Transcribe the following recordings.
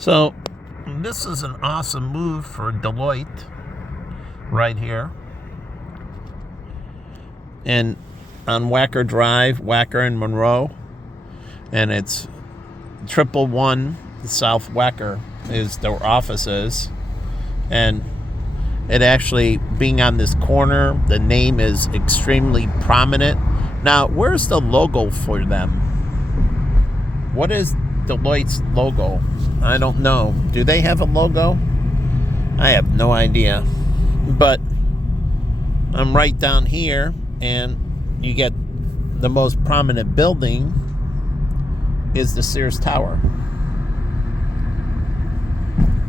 So this is an awesome move for Deloitte right here. And on Wacker Drive, Wacker and Monroe. And it's 111 South Wacker is their offices. And it actually being on this corner, the name is extremely prominent. Now, where's the logo for them? What is Deloitte's logo? I don't know. Do they have a logo? I have no idea. But I'm right down here, and you get the most prominent building is the Sears Tower.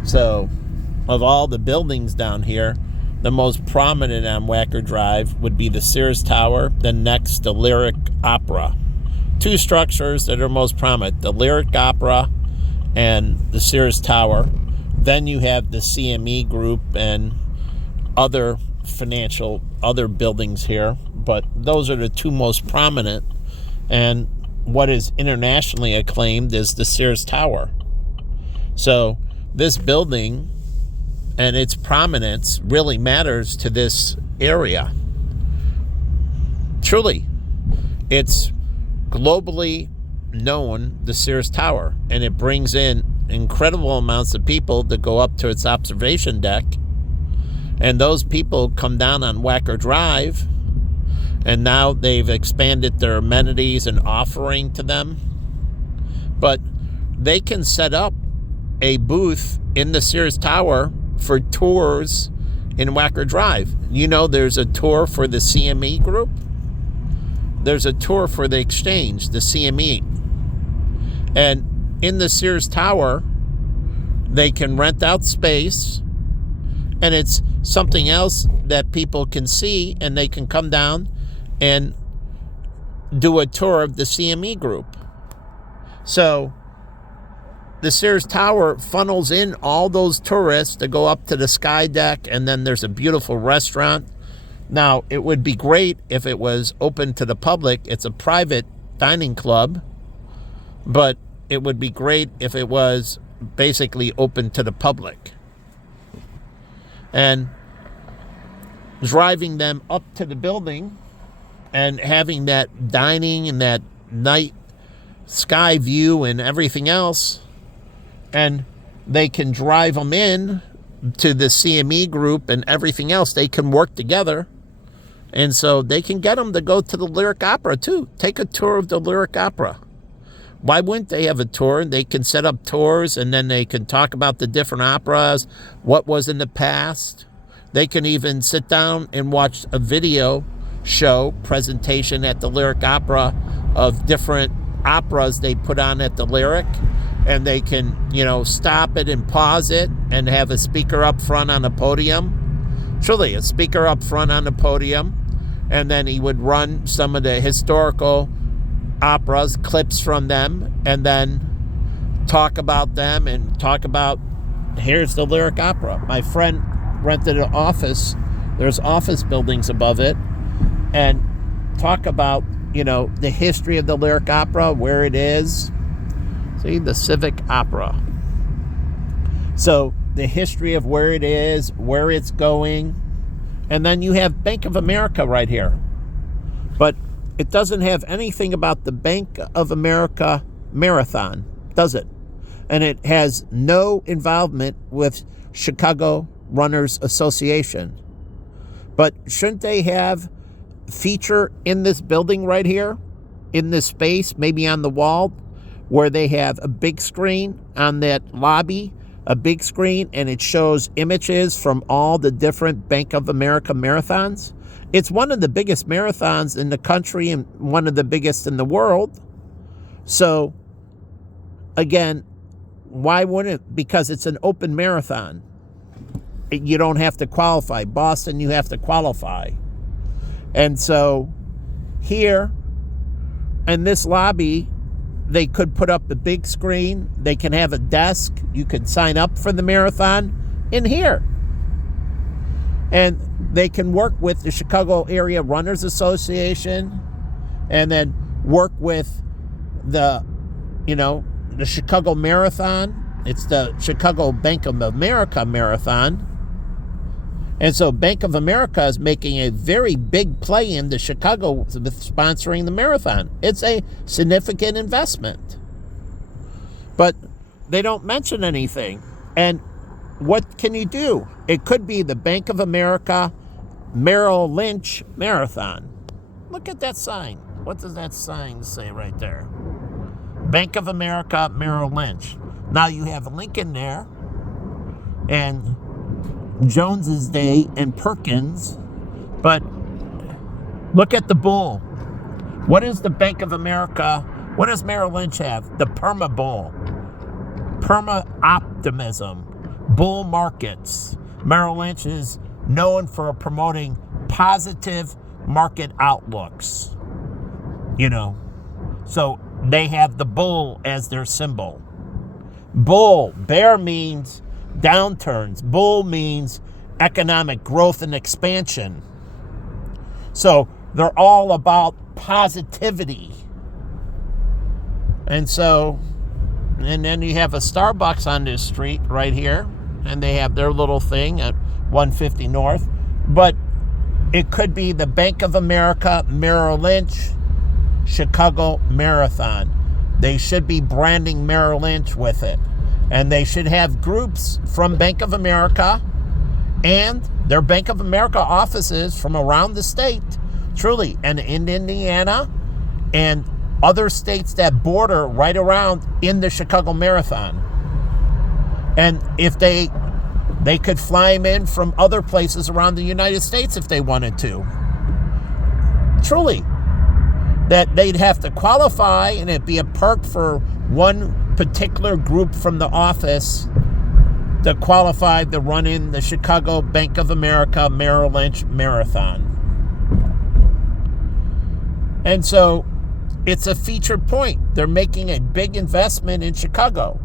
So, of all the buildings down here, the most prominent on Wacker Drive would be the Sears Tower, then next the Lyric Opera. Two structures that are most prominent, the Lyric Opera and the Sears Tower. Then you have the CME Group and other buildings here, but those are the two most prominent. And what is internationally acclaimed is the Sears Tower. So this building and its prominence really matters to this area. Truly, it's globally known, the Sears Tower, and it brings in incredible amounts of people to go up to its observation deck, and those people come down on Wacker Drive, and now they've expanded their amenities and offering to them, but they can set up a booth in the Sears Tower for tours in Wacker Drive. You know, there's a tour for the CME Group. There's a tour for the exchange, the CME. And in the Sears Tower, they can rent out space, and it's something else that people can see, and they can come down and do a tour of the CME Group. So the Sears Tower funnels in all those tourists to go up to the sky deck, and then there's a beautiful restaurant. Now, it would be great if it was open to the public. It's a private dining club, but it would be great if it was basically open to the public. And driving them up to the building and having that dining and that night sky view and everything else, and they can drive them in to the CME Group and everything else. They can work together. And so they can get them to go to the Lyric Opera too. Take a tour of the Lyric Opera. Why wouldn't they have a tour? They can set up tours, and then they can talk about the different operas, what was in the past. They can even sit down and watch a video show presentation at the Lyric Opera of different operas they put on at the Lyric. And they can, stop it and pause it and have a speaker up front on the podium. Truly, a speaker up front on the podium. And then he would run some of the historical operas, clips from them, and then talk about them and talk about, here's the Lyric Opera. My friend rented an office. There's office buildings above it. And talk about, the history of the Lyric Opera, where it is. See, the Civic Opera. So the history of where it is, where it's going. And then you have Bank of America right here. But it doesn't have anything about the Bank of America Marathon, does it? And it has no involvement with Chicago Runners Association. But shouldn't they have feature in this building right here, in this space, maybe on the wall, where they have a big screen on that lobby, a big screen, and it shows images from all the different Bank of America marathons? It's one of the biggest marathons in the country and one of the biggest in the world. So, again, why wouldn't it? Because it's an open marathon. You don't have to qualify. Boston, you have to qualify. And so, here, in this lobby, they could put up a big screen. They can have a desk. You could sign up for the marathon in here. And they can work with the Chicago Area Runners Association and then work with the Chicago Marathon It's the Chicago Bank of America Marathon. And so Bank of America is making a very big play into Chicago with sponsoring the marathon. It's a significant investment. But they don't mention anything. And what can you do? It could be the Bank of America Merrill Lynch Marathon. Look at that sign. What does that sign say right there? Bank of America Merrill Lynch. Now you have Lincoln there, and Jones's Day and Perkins, but look at the bull. What is the Bank of America? What does Merrill Lynch have? The Perma Bull. Perma optimism. Bull markets. Merrill Lynch is known for promoting positive market outlooks. So they have the bull as their symbol. Bull, bear means downturns. Bull means economic growth and expansion. So they're all about positivity. And then you have a Starbucks on this street right here, and they have their little thing at 150 North. But it could be the Bank of America Merrill Lynch Chicago Marathon. They should be branding Merrill Lynch with it. And they should have groups from Bank of America and their Bank of America offices from around the state, truly, and in Indiana and other states that border right around in the Chicago Marathon. And if they could fly them in from other places around the United States if they wanted to. Truly. That they'd have to qualify, and it'd be a perk for one particular group from the office to qualify to run in the Chicago Bank of America Merrill Lynch Marathon. And so it's a featured point. They're making a big investment in Chicago.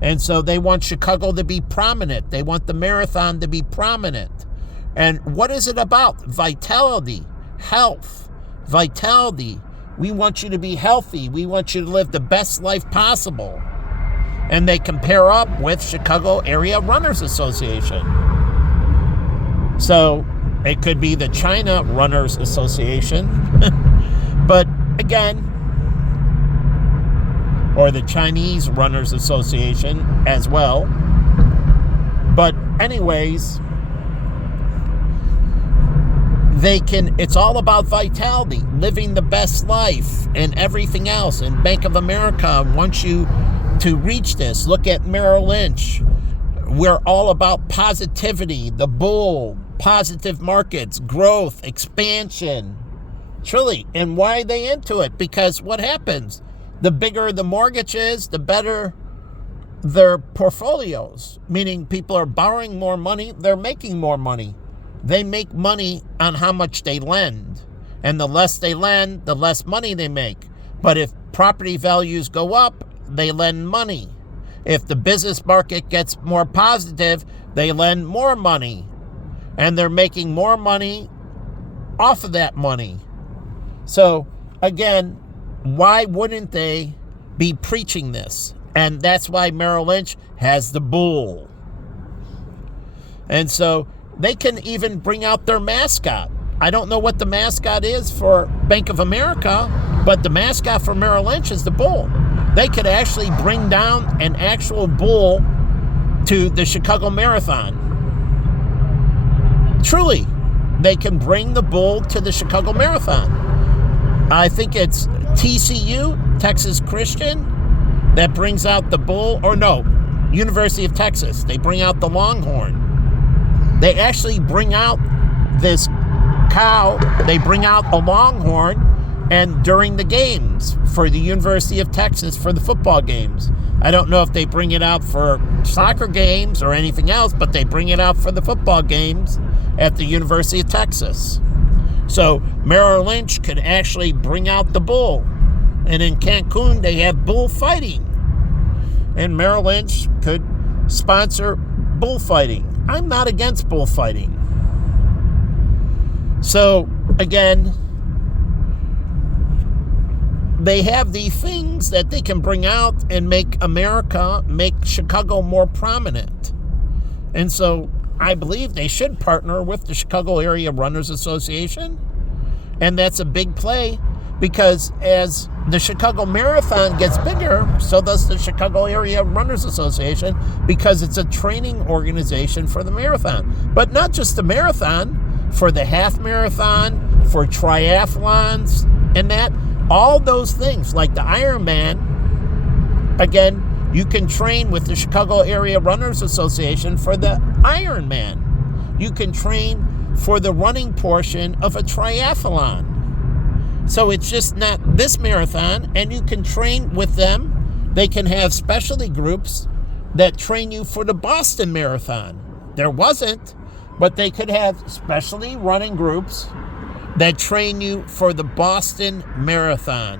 And so they want Chicago to be prominent. They want the marathon to be prominent. And what is it about? Vitality, health. Vitality. We want you to be healthy. We want you to live the best life possible. And they compare up with Chicago Area Runners Association. So it could be the China Runners Association. But again, or the Chinese Runners Association as well. But anyways, it's all about vitality, living the best life and everything else. And Bank of America wants you to reach this. Look at Merrill Lynch. We're all about positivity, the bull, positive markets, growth, expansion. Truly. And why are they into it? Because what happens? The bigger the mortgage is, the better their portfolios. Meaning people are borrowing more money, they're making more money. They make money on how much they lend. And the less they lend, the less money they make. But if property values go up, they lend money. If the business market gets more positive, they lend more money. And they're making more money off of that money. So, again, why wouldn't they be preaching this? And that's why Merrill Lynch has the bull. And so they can even bring out their mascot. I don't know what the mascot is for Bank of America, but the mascot for Merrill Lynch is the bull. They could actually bring down an actual bull to the Chicago Marathon. Truly, they can bring the bull to the Chicago Marathon. I think it's TCU, Texas Christian, that brings out the bull, or no, University of Texas. They bring out the Longhorn. They actually bring out this cow. They bring out a Longhorn, and during the games for the University of Texas for the football games. I don't know if they bring it out for soccer games or anything else, but they bring it out for the football games at the University of Texas. So Merrill Lynch could actually bring out the bull. And in Cancun, they have bullfighting. And Merrill Lynch could sponsor bullfighting. I'm not against bullfighting. So, again, they have these things that they can bring out and make Chicago more prominent. And so I believe they should partner with the Chicago Area Runners Association. And that's a big play, because as the Chicago Marathon gets bigger, so does the Chicago Area Runners Association, because it's a training organization for the marathon. But not just the marathon, for the half marathon, for triathlons, and that. All those things, like the Ironman, again, you can train with the Chicago Area Runners Association for the Ironman. You can train for the running portion of a triathlon. So it's just not this marathon, and you can train with them. They can have specialty groups that train you for the Boston Marathon. There wasn't, but they could have specialty running groups that train you for the Boston Marathon.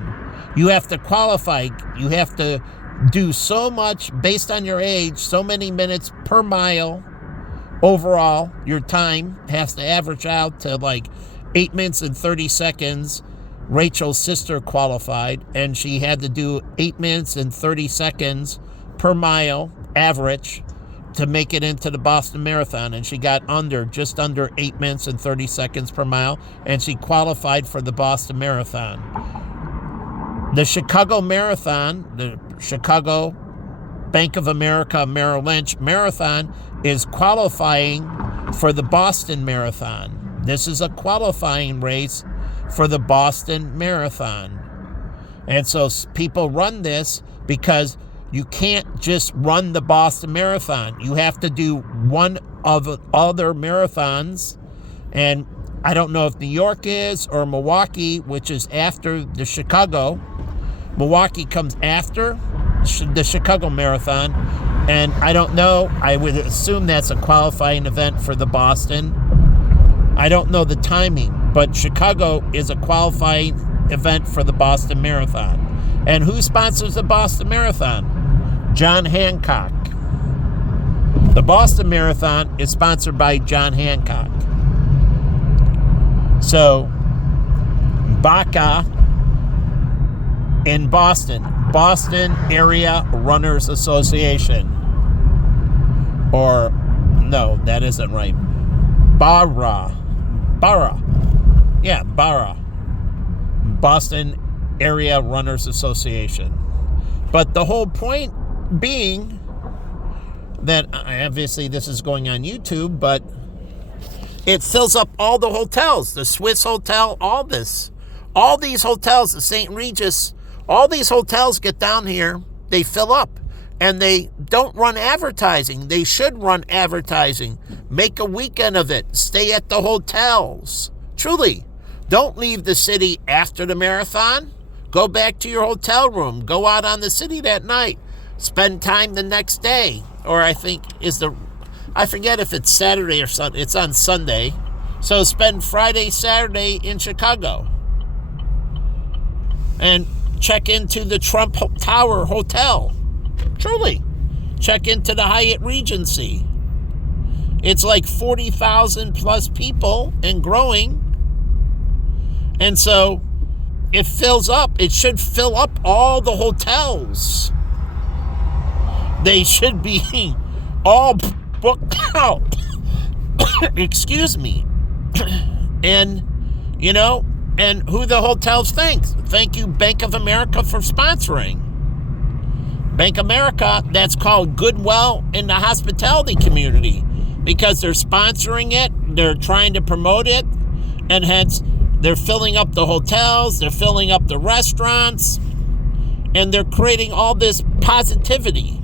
You have to qualify. You have to do so much based on your age, so many minutes per mile overall. Your time has to average out to like 8 minutes and 30 seconds. Rachel's sister qualified, and she had to do 8 minutes and 30 seconds per mile average to make it into the Boston Marathon, and she got just under 8 minutes and 30 seconds per mile, and she qualified for the Boston Marathon. The Chicago Marathon, the Chicago Bank of America Merrill Lynch Marathon, is qualifying for the Boston Marathon. This is a qualifying race for the Boston Marathon. And so people run this because you can't just run the Boston Marathon. You have to do one of the other marathons. And I don't know if New York is, or Milwaukee, which is after the Chicago. Milwaukee comes after the Chicago Marathon. And I don't know. I would assume that's a qualifying event for the Boston. I don't know the timing, but Chicago is a qualifying event for the Boston Marathon. And who sponsors the Boston Marathon? John Hancock. The Boston Marathon is sponsored by John Hancock. So, BACA in Boston Area Runners Association. Or, no, that isn't right. BARA. Yeah, BARA. Boston Area Runners Association. But the whole point being that, obviously this is going on YouTube, but it fills up all the hotels, the Swiss Hotel, all these hotels, the St. Regis, all these hotels get down here, they fill up, and they don't run advertising. They should run advertising. Make a weekend of it. Stay at the hotels. Truly, don't leave the city after the marathon. Go back to your hotel room. Go out on the city that night. Spend time the next day. Or I forget if it's Saturday or Sunday. It's on Sunday. So spend Friday, Saturday in Chicago. And check into the Trump Tower Hotel. Truly. Check into the Hyatt Regency. It's like 40,000 plus people and growing. And so it fills up. It should fill up all the hotels. They should be all booked out. Excuse me. And, and who the hotels thanks. Thank you, Bank of America, for sponsoring. Bank of America, that's called goodwill in the hospitality community, because they're sponsoring it, they're trying to promote it, and hence they're filling up the hotels, they're filling up the restaurants, and they're creating all this positivity.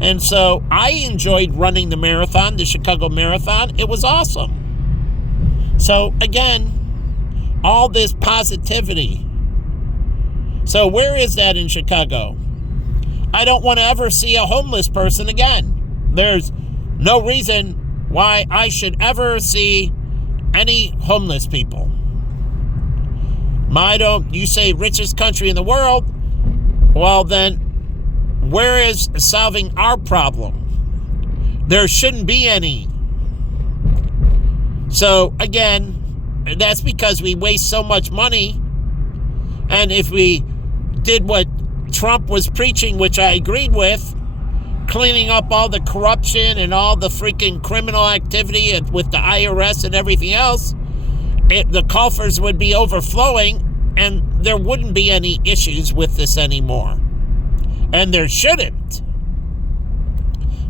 And so I enjoyed running the marathon, the Chicago Marathon. It was awesome. So again, all this positivity. So where is that in Chicago? I don't want to ever see a homeless person again. There's no reason why I should ever see any homeless people. You say richest country in the world? Well, then where is solving our problem? There shouldn't be any. So again, that's because we waste so much money And if we did what Trump was preaching, which I agreed with, cleaning up all the corruption and all the freaking criminal activity with the IRS and everything else, the coffers would be overflowing and there wouldn't be any issues with this anymore. And there shouldn't.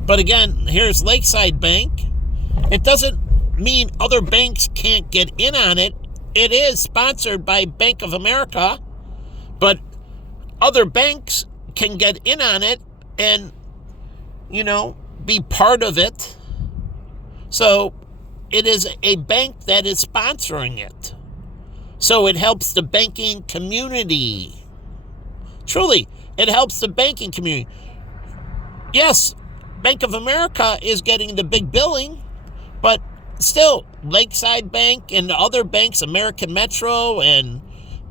But again, here's Lakeside Bank. It doesn't mean other banks can't get in on it. It is sponsored by Bank of America, but other banks can get in on it and, be part of it. So it is a bank that is sponsoring it. So it helps the banking community. Truly, it helps the banking community. Yes, Bank of America is getting the big billing, but still, Lakeside Bank and the other banks, American Metro and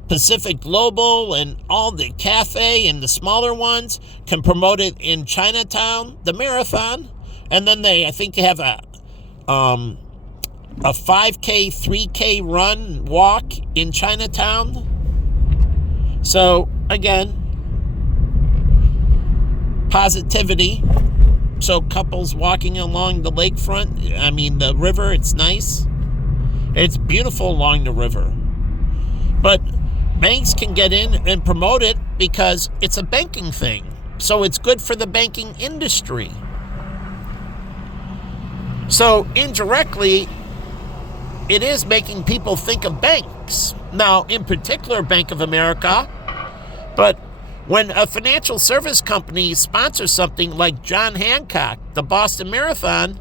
Pacific Global and all the cafe and the smaller ones can promote it in Chinatown, the marathon. And then I think they have a 5K, 3K run, walk in Chinatown. So, again, positivity. So couples walking along the lakefront, the river, it's nice. It's beautiful along the river. But banks can get in and promote it because it's a banking thing. So it's good for the banking industry. So indirectly, it is making people think of banks. Now, in particular, Bank of America. But when a financial service company sponsors something like John Hancock, the Boston Marathon,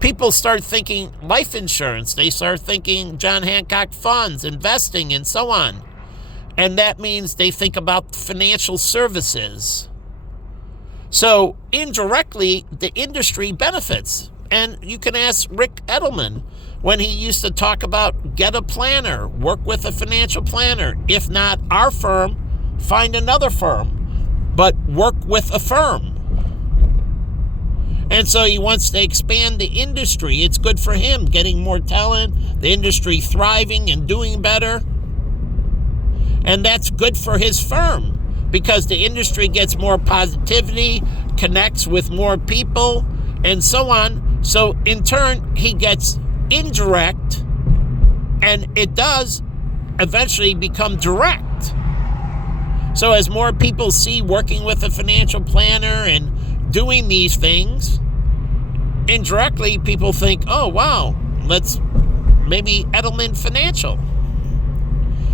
people start thinking life insurance. They start thinking John Hancock funds, investing, and so on. And that means they think about financial services. So indirectly, the industry benefits. And you can ask Rick Edelman when he used to talk about get a planner, work with a financial planner. If not our firm, find another firm, but work with a firm. And so he wants to expand the industry. It's good for him, getting more talent, the industry thriving and doing better. And that's good for his firm because the industry gets more positivity, connects with more people, and so on. So in turn, he gets indirect, and it does eventually become direct. So as more people see working with a financial planner and doing these things, indirectly people think, oh, wow, let's maybe Edelman Financial.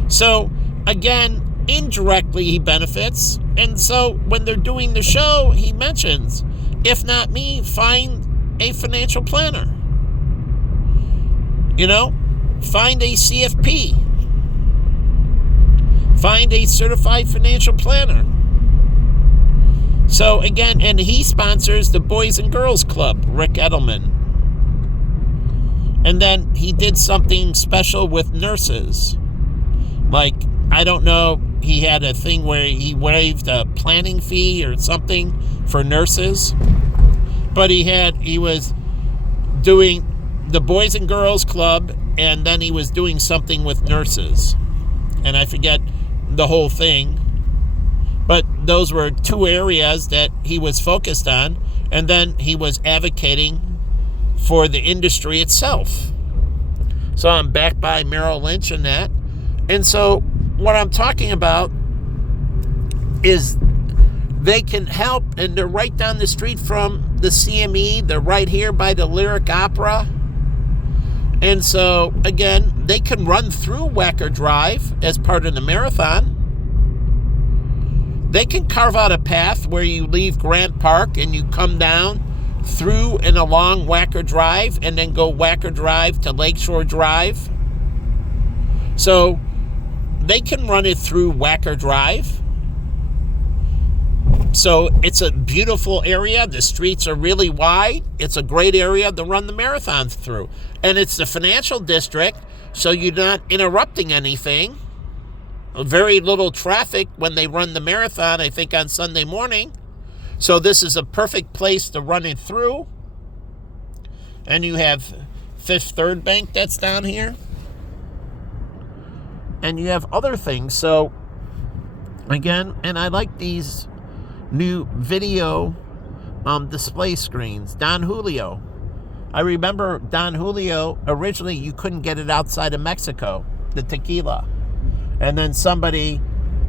So again, indirectly he benefits. And so when they're doing the show, he mentions, if not me, find a financial planner. Find a CFP. Find a certified financial planner. So again, and he sponsors the Boys and Girls Club, Rick Edelman. And then he did something special with nurses. Like, I don't know, he had a thing where he waived a planning fee or something for nurses. But he was doing the Boys and Girls Club, and then he was doing something with nurses. And I forget the whole thing, but those were two areas that he was focused on, and then he was advocating for the industry itself. So I'm backed by Merrill Lynch and that. And so what I'm talking about is they can help, and they're right down the street from the CME. They're right here by the Lyric Opera. And so, again, they can run through Wacker Drive as part of the marathon. They can carve out a path where you leave Grant Park and you come down through and along Wacker Drive and then go Wacker Drive to Lakeshore Drive. So they can run it through Wacker Drive. So it's a beautiful area. The streets are really wide. It's a great area to run the marathon through. And it's the financial district, so you're not interrupting anything. Very little traffic when they run the marathon, I think, on Sunday morning. So this is a perfect place to run it through. And you have Fifth Third Bank that's down here. And you have other things. So Again, and I like these new video display screens. Don Julio. I remember Don Julio, originally you couldn't get it outside of Mexico, the tequila. And then somebody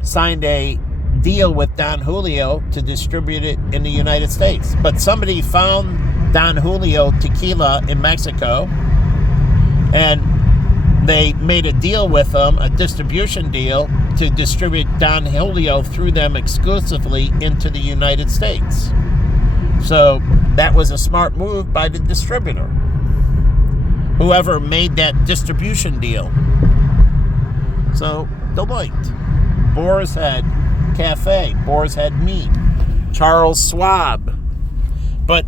signed a deal with Don Julio to distribute it in the United States. But somebody found Don Julio tequila in Mexico, and they made a deal with them, a distribution deal, to distribute Don Julio through them exclusively into the United States. So that was a smart move by the distributor, whoever made that distribution deal. So Deloitte, Boar's Head Cafe, Boar's Head Meat, Charles Schwab. But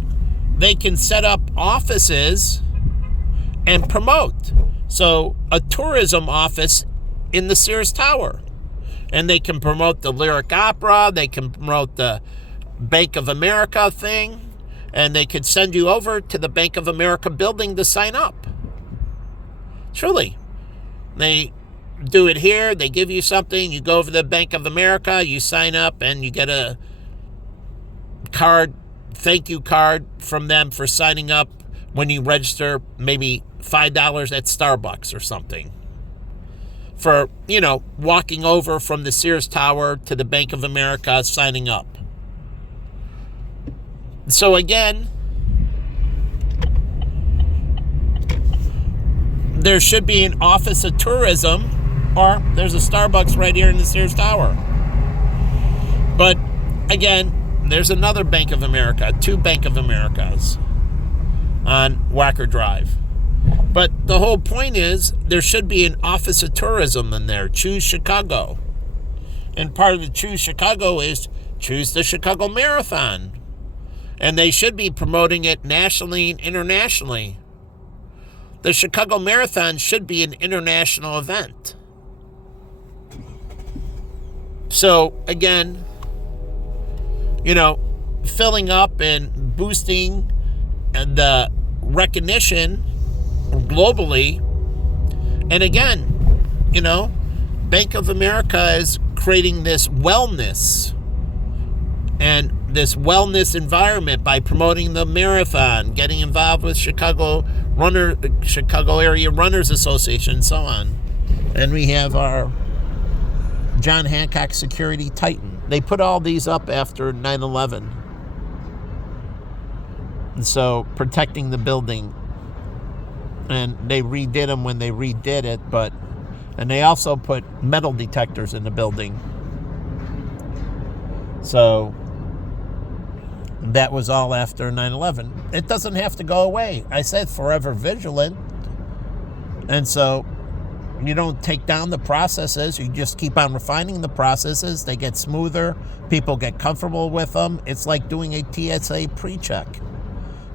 they can set up offices and promote. So a tourism office in the Sears Tower. And they can promote the Lyric Opera, they can promote the Bank of America thing, and they could send you over to the Bank of America building to sign up. Truly. They do it here, they give you something, you go over to the Bank of America, you sign up, and you get a card, thank you card from them for signing up when you register, maybe $5 at Starbucks or something. For, walking over from the Sears Tower to the Bank of America, signing up. So again, there should be an office of tourism, or there's a Starbucks right here in the Sears Tower. But again, there's another Bank of America, 2 Bank of Americas on Wacker Drive. But the whole point is there should be an office of tourism in there. Choose Chicago. And part of the Choose Chicago is choose the Chicago Marathon. And they should be promoting it nationally and internationally. The Chicago Marathon should be an international event. So, again, filling up and boosting the recognition globally. And again, Bank of America is creating this wellness and this wellness environment by promoting the marathon, getting involved with Chicago Area Runners Association, and so on. And we have our John Hancock Security Titan. They put all these up after 9/11. And so protecting the building. And they redid them when they redid it, and they also put metal detectors in the building. So that was all after 9/11. It doesn't have to go away. I said forever vigilant. And so you don't take down the processes. You just keep on refining the processes. They get smoother. People get comfortable with them. It's like doing a TSA pre-check.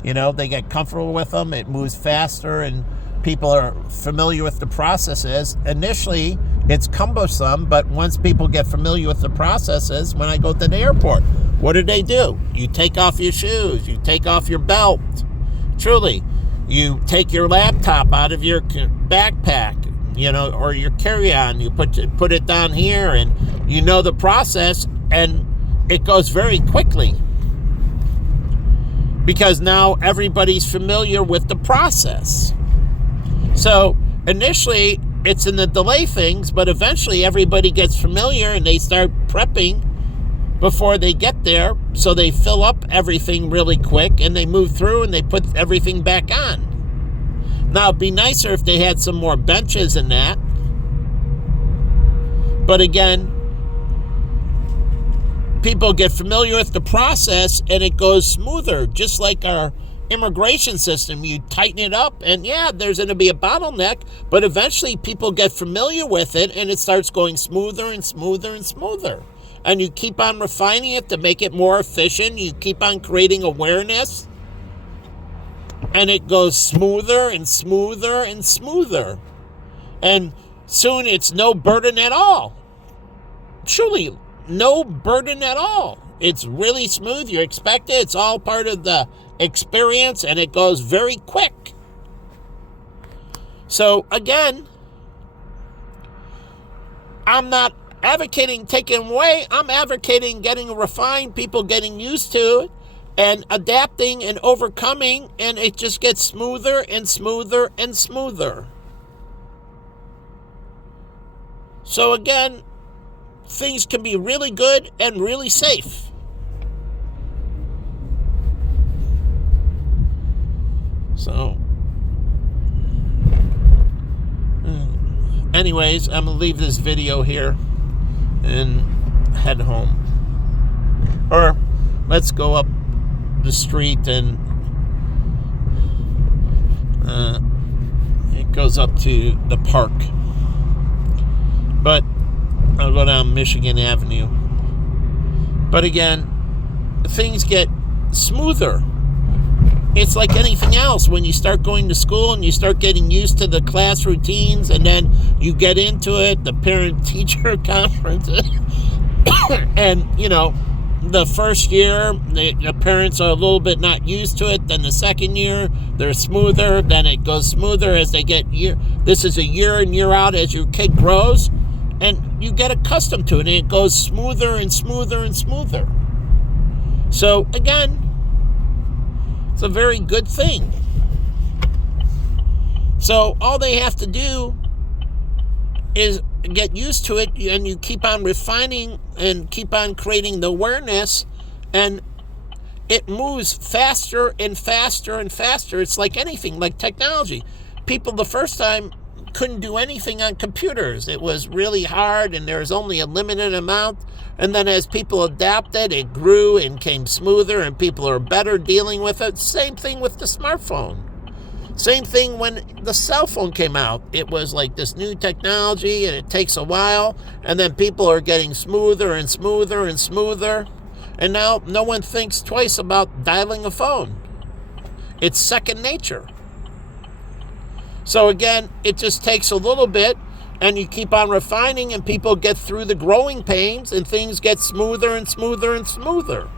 They get comfortable with them. It moves faster, and people are familiar with the processes. Initially, it's cumbersome, but once people get familiar with the processes, when I go to the airport, what do? You take off your shoes. You take off your belt. Truly. You take your laptop out of your backpack, or your carry-on. You put it down here, and the process, and it goes very quickly. Because now everybody's familiar with the process. So initially it's in the delay things, but eventually everybody gets familiar and they start prepping before they get there. So they fill up everything really quick and they move through and they put everything back on. Now it'd be nicer if they had some more benches in that. But again, people get familiar with the process and it goes smoother, just like our immigration system. You tighten it up and there's going to be a bottleneck, but eventually people get familiar with it and it starts going smoother and smoother and smoother. And you keep on refining it to make it more efficient. You keep on creating awareness and it goes smoother and smoother and smoother. And soon it's no burden at all. Truly, no burden at all. It's really smooth. You expect it. It's all part of the experience and it goes very quick. So again, I'm not advocating taking away. I'm advocating getting refined, people getting used to it and adapting and overcoming, and it just gets smoother and smoother and smoother. So again, things can be really good and really safe. So, anyways, I'm going to leave this video here and head home. Or let's go up the street, and it goes up to the park. But I'll go down Michigan Avenue. But again, things get smoother. It's like anything else. When you start going to school and you start getting used to the class routines, and then you get into it, the parent-teacher conference, and, you know, the first year, the parents are a little bit not used to it. Then the second year, they're smoother. Then it goes smoother as they get this is a year in, year out as your kid grows. And you get accustomed to it, and it goes smoother and smoother and smoother. So, again, it's a very good thing. So, all they have to do is get used to it, and you keep on refining and keep on creating the awareness, and it moves faster and faster and faster. It's like anything, like technology. People the first time couldn't do anything on computers. It was really hard, and there was only a limited amount. And then as people adapted, it grew and came smoother, and people are better dealing with it. Same thing with the smartphone. Same thing when the cell phone came out. It was like this new technology, and it takes a while, and then people are getting smoother and smoother and smoother. And now no one thinks twice about dialing a phone. It's second nature. So again, it just takes a little bit, and you keep on refining, and people get through the growing pains, and things get smoother and smoother and smoother.